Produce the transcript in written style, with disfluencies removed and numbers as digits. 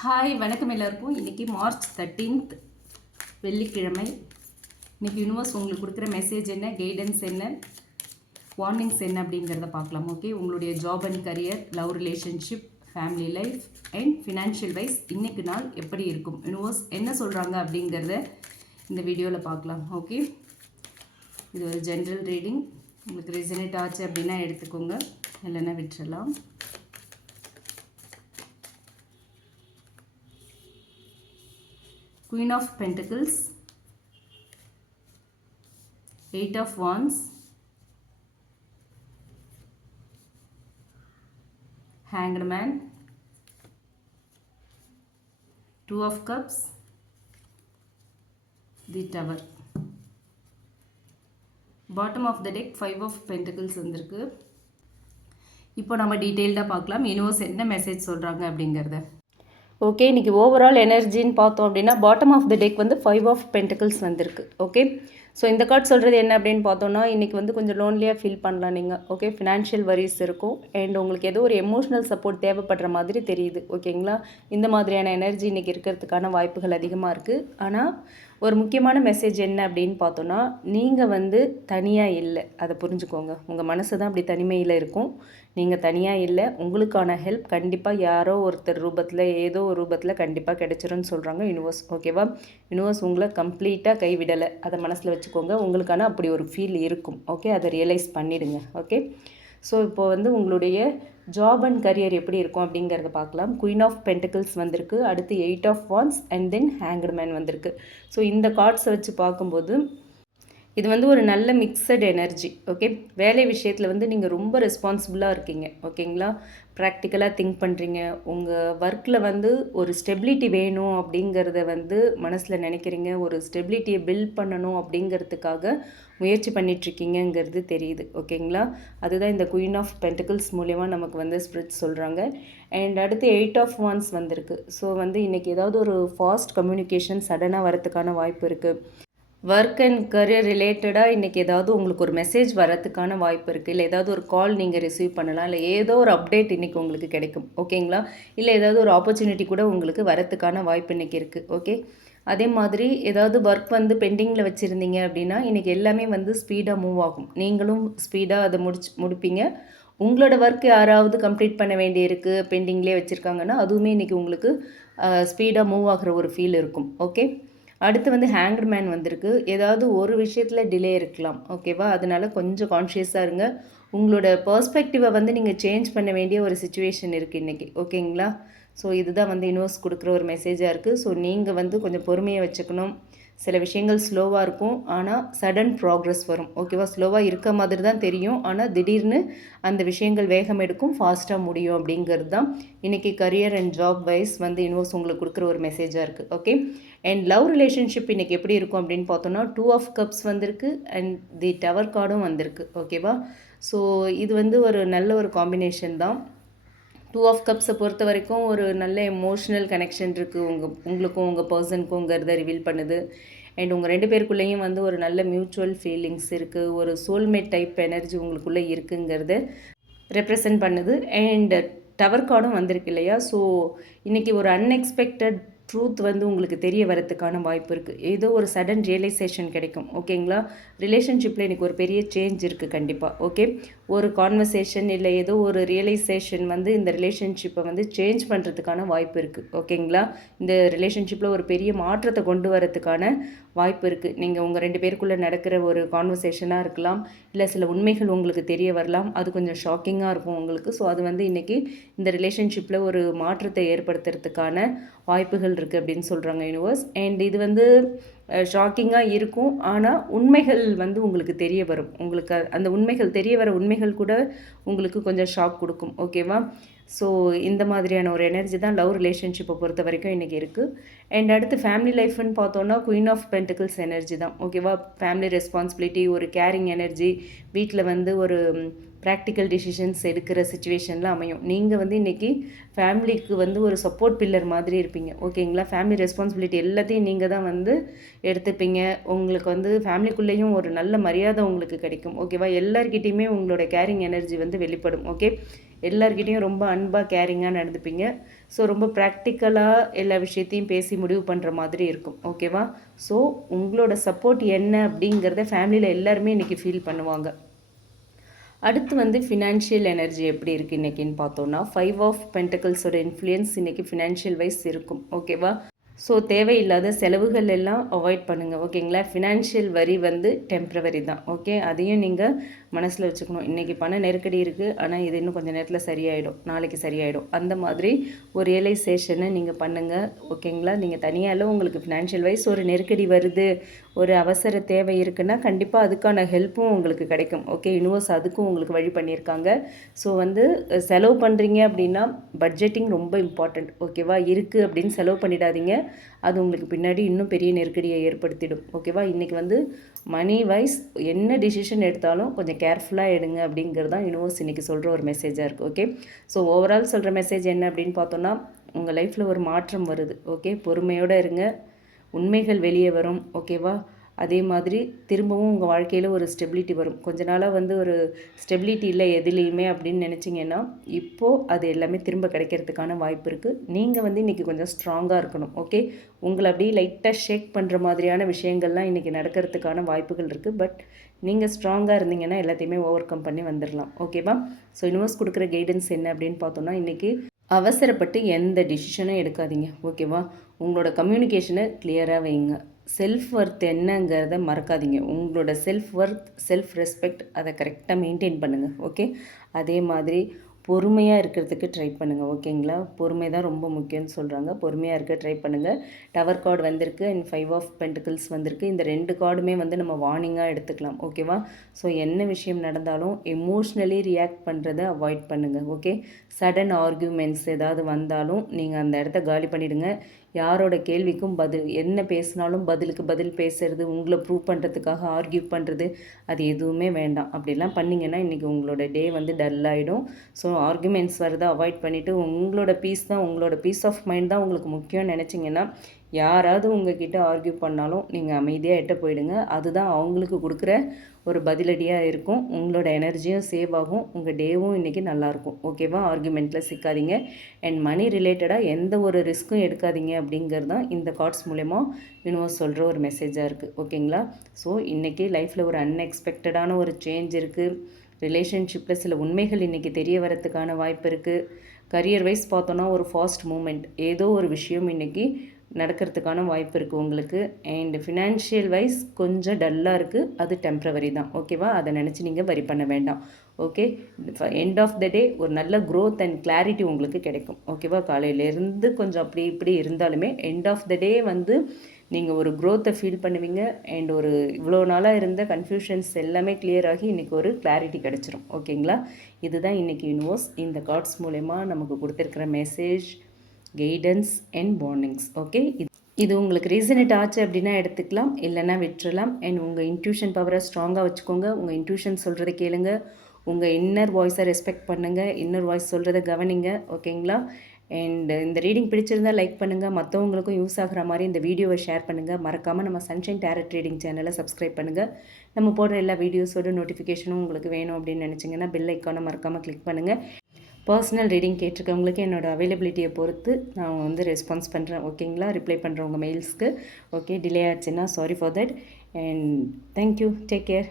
Hi வணக்கம் எல்லாருக்கும். இன்றைக்கி மார்ச் 13th வெள்ளிக்கிழமை. இன்றைக்கி யூனிவர்ஸ் உங்களுக்கு கொடுக்குற மெசேஜ் என்ன, கைடன்ஸ் என்ன, வார்னிங்ஸ் என்ன அப்படிங்கிறத பார்க்கலாம். ஓகே, உங்களுடைய job and career, love relationship, family life and financial wise இன்றைக்கு நாள் எப்படி இருக்கும், யூனிவர்ஸ் என்ன சொல்கிறாங்க அப்படிங்கிறத இந்த வீடியோவில் பார்க்கலாம். ஓகே, இது ஒரு ஜென்ரல் ரீடிங். உங்களுக்கு ரெசனேட் ஆச்சு அப்படின்னா எடுத்துக்கோங்க, இல்லைன்னா விட்டுறலாம். Queen of Pentacles, Eight of Wands, Hanged Man, Two of Cups, the Tower. Bottom of the deck, Five of Pentacles வந்திருக்கு. இப்போ நம்ம டீட்டெயில்டாக பார்க்கலாம் யூனிவர்ஸ் என்ன மெசேஜ் சொல்கிறாங்க அப்படிங்கிறத. ஓகே, இன்றைக்கி ஓவரால் எனர்ஜின்னு பார்த்தோம் அப்படின்னா பாட்டம் ஆஃப் த டெக் வந்து 5 ஆஃப் பென்டிகல்ஸ் வந்திருக்கு. ஓகே, ஸோ இந்த கார்டு சொல்கிறது என்ன அப்படின்னு பார்த்தோன்னா, இன்றைக்கி வந்து கொஞ்சம் லோன்லியாக ஃபீல் பண்ணலாம் நீங்கள். ஓகே, ஃபினான்ஷியல் வரிஸ் இருக்கும் அண்ட் உங்களுக்கு ஏதோ ஒரு எமோஷ்னல் சப்போர்ட் தேவைப்படுற மாதிரி தெரியுது. ஓகேங்களா, இந்த மாதிரியான எனர்ஜி இன்றைக்கி இருக்கிறதுக்கான வாய்ப்புகள் அதிகமாக இருக்குது. ஆனால் ஒரு முக்கியமான மெசேஜ் என்ன அப்படின்னு பார்த்தோன்னா, நீங்கள் வந்து தனியாக இல்லை, அதை புரிஞ்சுக்கோங்க. உங்கள் மனசு தான் அப்படி தனிமையில் இருக்கும், நீங்கள் தனியாக இல்லை. உங்களுக்கான ஹெல்ப் கண்டிப்பாக யாரோ ஒருத்தர் ரூபத்தில், ஏதோ ஒரு ரூபத்தில் கண்டிப்பாக கிடைச்சிரும்னு சொல்கிறாங்க யூனிவர்ஸ். ஓகேவா, யூனிவர்ஸ் உங்களை கம்ப்ளீட்டாக கைவிடலை, அதை மனசில் வச்சுக்கோங்க. உங்களுக்கான அப்படி ஒரு ஃபீல் இருக்கும். ஓகே, அதை ரியலைஸ் பண்ணிவிடுங்க. ஓகே, ஸோ இப்போது வந்து உங்களுடைய ஜாப் அண்ட் கரியர் எப்படி இருக்கும் அப்படிங்கிறத பார்க்கலாம். குயின் ஆஃப் பென்டிகல்ஸ் வந்திருக்கு, அடுத்து 8 of wands and then hanged man வந்திருக்கு. ஸோ இந்த கார்ட்ஸை வச்சு பார்க்கும்போது இது வந்து ஒரு நல்ல மிக்சட் எனர்ஜி. ஓகே, வேலை விஷயத்தில் வந்து நீங்கள் ரொம்ப ரெஸ்பான்சிபிளாக இருக்கீங்க. ஓகேங்களா, ப்ராக்டிக்கலாக திங்க் பண்ணுறீங்க. உங்கள் ஒர்க்கில் வந்து ஒரு ஸ்டெபிலிட்டி வேணும் அப்படிங்கிறத வந்து மனசில் நினைக்கிறீங்க. ஒரு ஸ்டெபிலிட்டியை பில்ட் பண்ணணும் அப்படிங்கிறதுக்காக முயற்சி பண்ணிகிட்ருக்கீங்கிறது தெரியுது. ஓகேங்களா, அதுதான் இந்த குயின் ஆஃப் பென்டிகல்ஸ் மூலயமா நமக்கு வந்து ஸ்பிரிட் சொல்கிறாங்க. அண்ட் அடுத்து 8 ஆஃப் வாண்ட்ஸ் வந்திருக்கு. ஸோ வந்து இன்றைக்கி ஏதாவது ஒரு ஃபாஸ்ட் கம்யூனிகேஷன் சடனாக வரத்துக்கான வாய்ப்பு இருக்குது. ஒர்க் அண்ட் கரியர் ரிலேட்டடாக இன்றைக்கி ஏதாவது உங்களுக்கு ஒரு மெசேஜ் வரத்துக்கான வாய்ப்பு இருக்குது. இல்லை ஏதாவது ஒரு கால் நீங்கள் ரிசீவ் பண்ணலாம், இல்லை ஏதோ ஒரு அப்டேட் இன்றைக்கி உங்களுக்கு கிடைக்கும். ஓகேங்களா, இல்லை ஏதாவது ஒரு ஆப்பர்ச்சுனிட்டி கூட உங்களுக்கு வரத்துக்கான வாய்ப்பு இன்றைக்கி இருக்குது. ஓகே, அதே மாதிரி ஏதாவது ஒர்க் வந்து பெண்டிங்கில் வச்சுருந்தீங்க அப்படின்னா இன்றைக்கி எல்லாமே வந்து ஸ்பீடாக மூவ் ஆகும். நீங்களும் ஸ்பீடாக அதை முடிப்பீங்க. உங்களோட ஒர்க் யாராவது கம்ப்ளீட் பண்ண வேண்டியிருக்கு, பெண்டிங்லேயே வச்சுருக்காங்கன்னா அதுவுமே இன்றைக்கி உங்களுக்கு ஸ்பீடாக மூவ் ஆகிற ஒரு ஃபீல் இருக்கும். ஓகே, அடுத்து வந்து ஹேங்க்டு மேன் வந்திருக்கு. ஏதாவது ஒரு விஷயத்தில் டிலே இருக்கலாம். ஓகேவா, அதனால் கொஞ்சம் கான்ஷியஸாக இருங்க. உங்களோட பர்ஸ்பெக்டிவை வந்து நீங்கள் சேஞ்ச் பண்ண வேண்டிய ஒரு சுச்சுவேஷன் இருக்குது இன்றைக்கி. ஓகேங்களா, ஸோ இதுதான் வந்து யூனிவர்ஸ் கொடுக்குற ஒரு மெசேஜாக இருக்குது. ஸோ நீங்கள் வந்து கொஞ்சம் பொறுமையை வச்சுக்கணும். சில விஷயங்கள் ஸ்லோவாக இருக்கும், ஆனால் சடன் ப்ராக்ரஸ் வரும். ஓகேவா, ஸ்லோவாக இருக்க மாதிரி தான் தெரியும், ஆனால் திடீர்னு அந்த விஷயங்கள் வேகம் எடுக்கும், ஃபாஸ்ட்டாக முடியும் அப்படிங்கிறது தான் இன்றைக்கி கரியர் அண்ட் ஜாப் வைஸ் வந்து யூனிவர்ஸ் உங்களுக்கு கொடுக்குற ஒரு மெசேஜாக இருக்குது. ஓகே, அண்ட் லவ் ரிலேஷன்ஷிப் இன்றைக்கி எப்படி இருக்கும் அப்படின்னு பார்த்தோன்னா 2 ஆஃப் கப்ஸ் வந்திருக்கு அண்ட் தி டவர் கார்டும் வந்திருக்கு. ஓகேவா, ஸோ இது வந்து ஒரு நல்ல ஒரு காம்பினேஷன் தான். 2 ஆஃப் கப்ஸை பொறுத்த வரைக்கும் ஒரு நல்ல எமோஷ்னல் கனெக்ஷன் இருக்குது உங்களுக்கும் உங்கள் பர்சனுக்குங்கிறத ரிவீல் பண்ணுது. அண்ட் உங்கள் 2 பேருக்குள்ளேயும் வந்து ஒரு நல்ல மியூச்சுவல் ஃபீலிங்ஸ் இருக்குது, ஒரு சோல்மேட் டைப் எனர்ஜி உங்களுக்குள்ளே இருக்குங்கிறத ரெப்ரசன்ட் பண்ணுது. அண்ட் டவர் கார்டும் வந்திருக்கு இல்லையா, ஸோ இன்றைக்கி ஒரு அன்எக்ஸ்பெக்டட் ட்ரூத் வந்து உங்களுக்கு தெரிய வரத்துக்கான வாய்ப்பு இருக்குது. ஏதோ ஒரு சடன் ரியலைசேஷன் கிடைக்கும். ஓகேங்களா, ரிலேஷன்ஷிப்பில் இன்றைக்கி ஒரு பெரிய சேஞ்ச் இருக்குது கண்டிப்பாக. ஓகே, ஒரு கான்வர்சேஷன் இல்லை ஏதோ ஒரு ரியலைசேஷன் வந்து இந்த ரிலேஷன்ஷிப்பை வந்து சேஞ்ச் பண்ணுறதுக்கான வாய்ப்பு இருக்குது. ஓகேங்களா, இந்த ரிலேஷன்ஷிப்பில் ஒரு பெரிய மாற்றத்தை கொண்டு வரதுக்கான வாய்ப்பு இருக்குது. நீங்கள் உங்கள் 2 பேருக்குள்ளே நடக்கிற ஒரு கான்வர்சேஷனாக இருக்கலாம், இல்லை சில உண்மைகள் உங்களுக்கு தெரிய வரலாம். அது கொஞ்சம் ஷாக்கிங்காக இருக்கும் உங்களுக்கு. ஸோ அது வந்து இன்றைக்கி இந்த ரிலேஷன்ஷிப்பில் ஒரு மாற்றத்தை ஏற்படுத்துறதுக்கான வாய்ப்புகள் இருக்குது அப்படின்னு சொல்கிறாங்க யூனிவர்ஸ். அண்ட் இது வந்து ஷாக்கிங்காக இருக்கும், ஆனால் உண்மைகள் வந்து உங்களுக்கு தெரிய வரும். உங்களுக்கு அந்த உண்மைகள் தெரிய வர உண்மைகள் கூட உங்களுக்கு கொஞ்சம் ஷாக் கொடுக்கும். ஓகேவா, ஸோ இந்த மாதிரியான ஒரு எனர்ஜி தான் லவ் ரிலேஷன்ஷிப்பை பொறுத்த வரைக்கும் இன்றைக்கி இருக்குது. அண்ட் அடுத்து ஃபேமிலி லைஃப்னு பார்த்தோன்னா குயின் ஆஃப் பென்டிகல்ஸ் எனர்ஜி தான். ஓகேவா, ஃபேமிலி ரெஸ்பான்சிபிலிட்டி, ஒரு கேரிங் எனர்ஜி, வீட்டில் வந்து ஒரு ப்ராக்டிக்கல் டிசிஷன்ஸ் எடுக்கிற சுச்சுவேஷனில் அமையும். நீங்கள் வந்து இன்றைக்கி ஃபேமிலிக்கு வந்து ஒரு சப்போர்ட் பில்லர் மாதிரி இருப்பீங்க. ஓகேங்களா, ஃபேமிலி ரெஸ்பான்சிபிலிட்டி எல்லாத்தையும் நீங்கள் தான் வந்து எடுத்துப்பீங்க. உங்களுக்கு வந்து ஃபேமிலிக்குள்ளேயும் ஒரு நல்ல மரியாதை உங்களுக்கு கிடைக்கும். ஓகேவா, எல்லார்கிட்டையுமே உங்களோட கேரிங் எனர்ஜி வந்து வெளிப்படும். ஓகே, எல்லார்கிட்டையும் ரொம்ப அன்பாக கேரிங்காக நடந்துப்பீங்க. ஸோ ரொம்ப ப்ராக்டிக்கலாக எல்லா விஷயத்தையும் பேசி முடிவு பண்ணுற மாதிரி இருக்கும். ஓகேவா? ஸோ உங்களோட சப்போர்ட் என்ன அப்படிங்கிறத ஃபேமிலியில் எல்லாருமே இன்றைக்கி ஃபீல் பண்ணுவாங்க. அடுத்து வந்து ஃபினான்ஷியல் எனர்ஜி எப்படி இருக்குது இன்றைக்கின்னு பார்த்தோன்னா 5 ஆஃப் பென்டக்கிள்ஸோட இன்ஃப்ளூயன்ஸ் இன்றைக்கி ஃபினான்ஷியல் வைஸ் இருக்கும். ஓகேவா? ஸோ தேவையில்லாத செலவுகள் எல்லாம் அவாய்ட் பண்ணுங்கள். ஓகேங்களா? ஃபினான்ஷியல் வரி வந்து டெம்ப்ரவரி தான். ஓகே, அதையும் நீங்கள் மனசில் வச்சுக்கணும். இன்றைக்கி பண நெருக்கடி இருக்குது, ஆனால் இது இன்னும் கொஞ்சம் நேரத்தில் சரியாயிடும், நாளைக்கு சரியாயிடும். அந்த மாதிரி ஒரு ரியலைசேஷனை நீங்கள் பண்ணுங்கள். ஓகேங்களா? நீங்கள் தனியால் உங்களுக்கு ஃபினான்ஷியல் வைஸ் ஒரு நெருக்கடி வருது, ஒரு அவசர தேவை இருக்குன்னா கண்டிப்பாக அதுக்கான ஹெல்ப்பும் உங்களுக்கு கிடைக்கும். ஓகே, யூனிவர்ஸ் அதுக்கும் உங்களுக்கு வழி பண்ணியிருக்காங்க. ஸோ வந்து செலவு பண்ணுறீங்க அப்படின்னா பட்ஜெட்டிங் ரொம்ப இம்பார்ட்டண்ட். ஓகேவா? இருக்குது அப்படின்னு செலவு பண்ணிடாதீங்க, அது உங்களுக்கு பின்னாடி இன்னும் பெரிய நெருக்கடியை ஏற்படுத்திடும். ஓகேவா? இன்றைக்கி வந்து மணி வைஸ் என்ன டிசிஷன் எடுத்தாலும் கொஞ்சம் கேர்ஃபுல்லாக எடுங்க அப்படிங்கிறது தான் யூனிவர்ஸ் இன்றைக்கி சொல்கிற ஒரு மெசேஜாக இருக்குது. ஓகே, ஸோ ஓவரால் சொல்கிற மெசேஜ் என்ன அப்படின்னு பார்த்தோன்னா, உங்கள் லைஃப்பில் ஒரு மாற்றம் வருது. ஓகே, பொறுமையோடு இருங்க, உண்மைகள் வெளியே வரும். ஓகேவா? அதே மாதிரி திரும்பவும் உங்கள் வாழ்க்கையில் ஒரு ஸ்டெபிலிட்டி வரும். கொஞ்ச நாளாக வந்து ஒரு ஸ்டெபிலிட்டி இல்லை எதுலேயுமே அப்படின்னு நினச்சிங்கன்னா இப்போது அது எல்லாமே திரும்ப கிடைக்கிறதுக்கான வாய்ப்பு இருக்குது. நீங்கள் வந்து இன்றைக்கி கொஞ்சம் ஸ்ட்ராங்காக இருக்கணும். ஓகே, உங்களை அப்படியே லைட்டாக ஷேக் பண்ணுற மாதிரியான விஷயங்கள்லாம் இன்றைக்கி நடக்கிறதுக்கான வாய்ப்புகள் இருக்குது. பட் நீங்கள் ஸ்ட்ராங்காக இருந்தீங்கன்னா எல்லாத்தையுமே ஓவர் கம் பண்ணி வந்துடலாம். ஓகேவா? ஸோ யூனிவர்ஸ் கொடுக்குற கைடன்ஸ் என்ன அப்படின்னு பார்த்தோன்னா, இன்றைக்கி அவசரப்பட்டு எந்த டிசிஷனும் எடுக்காதீங்க. ஓகேவா? உங்களோட கம்யூனிகேஷனை கிளியராக வைங்க. செல்ஃப் ஒர்த் என்னங்கிறத மறக்காதீங்க. உங்களோட செல்ஃப் ஒர்த், செல்ஃப் ரெஸ்பெக்ட் அதை கரெக்டாக மெயின்டைன் பண்ணுங்கள். ஓகே, அதே மாதிரி பொறுமையாக இருக்கிறதுக்கு ட்ரை பண்ணுங்கள். ஓகேங்களா? பொறுமை தான் ரொம்ப முக்கியம்னு சொல்கிறாங்க. பொறுமையாக இருக்க ட்ரை பண்ணுங்கள். டவர் கார்டு வந்திருக்கு அண்ட் 5 ஆஃப் பென்டிகிள்ஸ் வந்திருக்கு. இந்த 2 கார்டுமே வந்து நம்ம வார்னிங்காக எடுத்துக்கலாம். ஓகேவா? ஸோ என்ன விஷயம் நடந்தாலும் எமோஷ்னலி ரியாக்ட் பண்ணுறதை அவாய்ட் பண்ணுங்கள். ஓகே, சடன் ஆர்கியூமெண்ட்ஸ் ஏதாவது வந்தாலும் நீங்கள் அந்த இடத்த காலி பண்ணிவிடுங்க. யாரோட கேள்விக்கும் பதில், என்ன பேசினாலும் பதிலுக்கு பதில் பேசுகிறது, உங்களை ப்ரூவ் பண்ணுறதுக்காக ஆர்கியூ பண்ணுறது, அது எதுவுமே வேண்டாம். அப்படிலாம் பண்ணிங்கன்னா இன்றைக்கி உங்களோட டே வந்து டல்லாகிடும். ஸோ ஆர்குமெண்ட்ஸ் வரதை அவாய்ட் பண்ணிவிட்டு உங்களோட பீஸ் தான், உங்களோட பீஸ் ஆஃப் மைண்ட் தான் உங்களுக்கு முக்கியம்னு நினச்சிங்கன்னா யாராவது உங்ககிட்ட ஆர்கியூ பண்ணாலும் நீங்கள் அமைதியாக எட்ட போயிடுங்க. அதுதான் அவங்களுக்கு கொடுக்குற ஒரு பதிலடியாக இருக்கும். உங்களோட எனர்ஜியும் சேவ் ஆகும், உங்கள் டேவும் இன்றைக்கி நல்லாயிருக்கும். ஓகேவா? ஆர்குமெண்ட்டில் சிக்காதீங்க அண்ட் மணி ரிலேட்டடாக எந்த ஒரு ரிஸ்க்கும் எடுக்காதீங்க அப்படிங்கிறது தான் இந்த கார்ட்ஸ் மூலமா யூனிவர்ஸ் சொல்கிற ஒரு மெசேஜாக இருக்குது. ஓகேங்களா? ஸோ இன்றைக்கி லைஃப்பில் ஒரு அன்எக்ஸ்பெக்டடான ஒரு சேஞ்ச் இருக்குது. ரிலேஷன்ஷிப்பில் சில உண்மைகள் இன்றைக்கி தெரிய வரத்துக்கான வாய்ப்பு இருக்குது. கரியர் வைஸ் பார்த்தோன்னா ஒரு ஃபாஸ்ட் மூமெண்ட், ஏதோ ஒரு விஷயம் இன்றைக்கி நடக்கிறதுக்கான வாய்ப்பு இருக்குது உங்களுக்கு. அண்ட் ஃபினான்ஷியல் வைஸ் கொஞ்சம் டல்லாக இருக்குது, அது டெம்ப்ரவரி தான். ஓகேவா? அதை நினச்சி நீங்கள் வரி பண்ண வேண்டாம். ஓகே, எண்ட் ஆஃப் த டே ஒரு நல்ல க்ரோத் அண்ட் கிளாரிட்டி உங்களுக்கு கிடைக்கும். ஓகேவா? காலையிலேருந்து கொஞ்சம் அப்படி இப்படி இருந்தாலுமே எண்ட் ஆஃப் த டே வந்து நீங்கள் ஒரு க்ரோத்தை ஃபீல் பண்ணுவீங்க அண்ட் ஒரு இவ்வளோ நாளாக இருந்த கன்ஃபியூஷன்ஸ் எல்லாமே கிளியர் ஆகி இன்றைக்கி ஒரு கிளாரிட்டி கிடச்சிரும். ஓகேங்களா? இதுதான் இன்றைக்கி யூனிவர்ஸ் இந்த கார்ட்ஸ் மூலமா நமக்கு கொடுத்துருக்கிற message, guidance and warnings. Okay, இது உங்களுக்கு ரீசனேட் ஆச்சு அப்படின்னா எடுத்துக்கலாம், இல்லைன்னா விட்டுறலாம். அண்ட் உங்கள் இன்ட்யூஷன் பவரை ஸ்ட்ராங்காக வச்சுக்கோங்க. உங்கள் இன்ட்யூஷன் சொல்கிறத கேளுங்க, உங்கள் இன்னர் வாய்ஸை ரெஸ்பெக்ட் பண்ணுங்கள், இன்னர் வாய்ஸ் சொல்கிறத கவனிங்க. ஓகேங்களா? அண்ட் இந்த ரீடிங் பிடிச்சிருந்தால் லைக் பண்ணுங்கள், மற்றவங்களுக்கும் யூஸ் ஆகிற மாதிரி இந்த வீடியோவை ஷேர் பண்ணுங்கள். மறக்காமல் நம்ம சன்ஷைன் டேரட் ரீடிங் சேனலை சப்ஸ்கிரைப் பண்ணுங்கள். நம்ம போடுற எல்லா வீடியோஸோட நோட்டிஃபிகேஷனும் உங்களுக்கு வேணும் அப்படின்னு நினச்சிங்கன்னா பெல் ஐக்கானை மறக்காமல் கிளிக் பண்ணுங்கள். பர்சனல் ரீடிங் கேட்டிருக்கவங்களுக்கு என்னோடய அவைலபிலிட்டியை பொறுத்து நான் வந்து ரெஸ்பான்ஸ் பண்ணுறேன். ஓகேங்களா? ரிப்ளை பண்ணுறவங்க மெயில்ஸ்க்கு. ஓகே, டிலே ஆச்சுன்னா sorry for that and thank you. Take care.